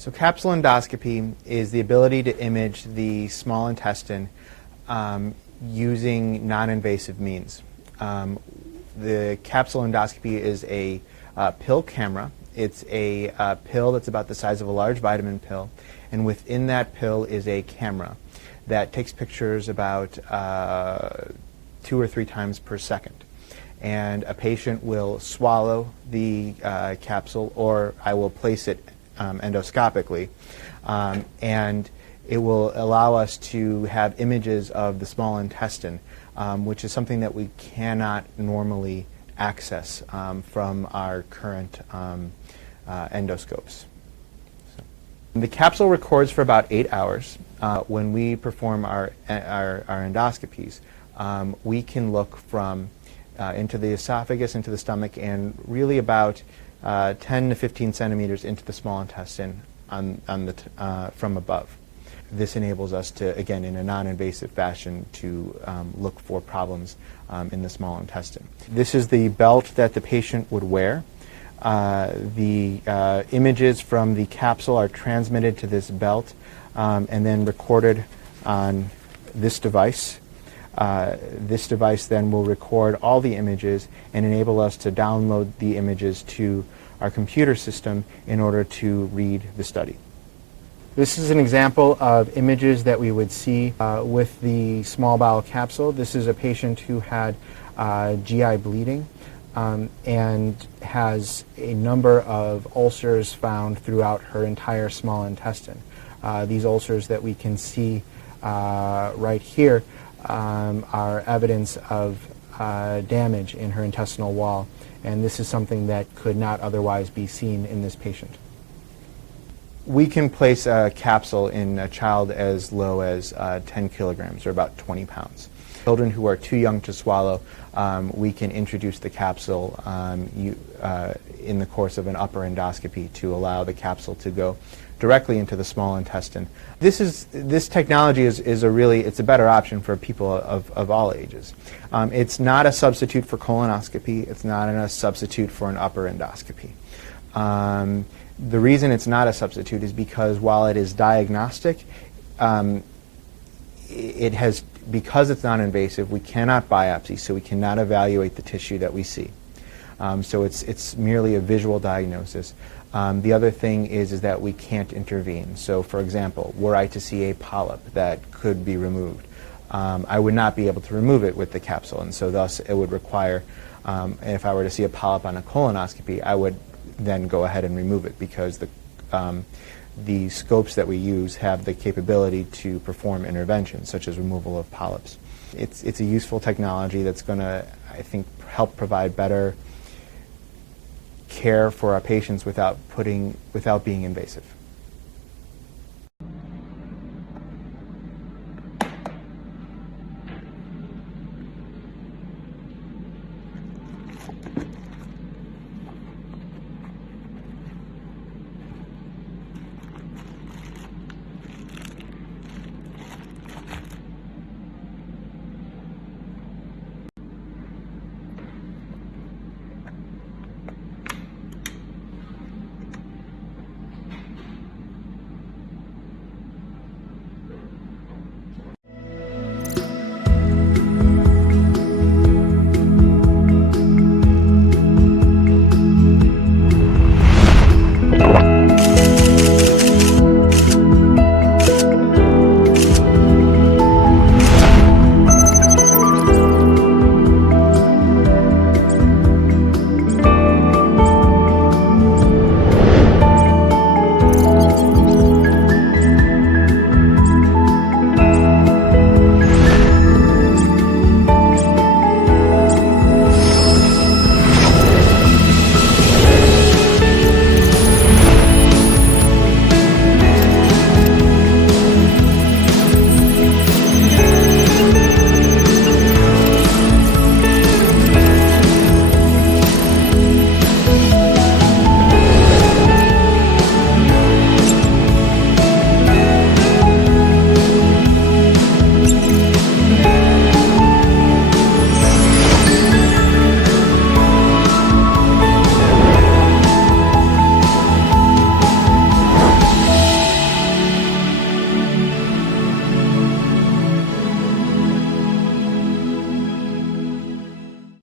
So capsule endoscopy is the ability to image the small intestine using non-invasive means. The capsule endoscopy is a pill camera. It's a pill that's about the size of a large vitamin pill, and within that pill is a camera that takes pictures about 2 or 3 times per second. And a patient will swallow the capsule, or I will place it endoscopically, and it will allow us to have images of the small intestine, which is something that we cannot normally access from our current endoscopes. The capsule records for about 8 hours. When we perform our endoscopies, we can look from into the esophagus, into the stomach, and really about 10 to 15 centimeters into the small intestine from above. This enables us to, again, in a non-invasive fashion, to look for problems in the small intestine. This is the belt that the patient would wear. The images from the capsule are transmitted to this belt and then recorded on this device. This device then will record all the images and enable us to download the images to our computer system in order to read the study. This is an example of images that we would see with the small bowel capsule. This is a patient who had GI bleeding and has a number of ulcers found throughout her entire small intestine. These ulcers that we can see right here are evidence of damage in her intestinal wall, and this is something that could not otherwise be seen in this patient. We can place a capsule in a child as low as 10 kilograms, or about 20 pounds. Children who are too young to swallow, we can introduce the capsule in the course of an upper endoscopy to allow the capsule to go directly into the small intestine. This technology is a better option for people of all ages. It's not a substitute for colonoscopy. It's not a substitute for an upper endoscopy. The reason it's not a substitute is because while it is diagnostic, because it's non-invasive, we cannot biopsy, so we cannot evaluate the tissue that we see. So it's merely a visual diagnosis. The other thing is that we can't intervene. So, for example, were I to see a polyp that could be removed, I would not be able to remove it with the capsule, and so thus it would require, if I were to see a polyp on a colonoscopy, I would then go ahead and remove it, because the scopes that we use have the capability to perform interventions, such as removal of polyps. It's a useful technology that's going to, I think, help provide better care for our patients without being invasive.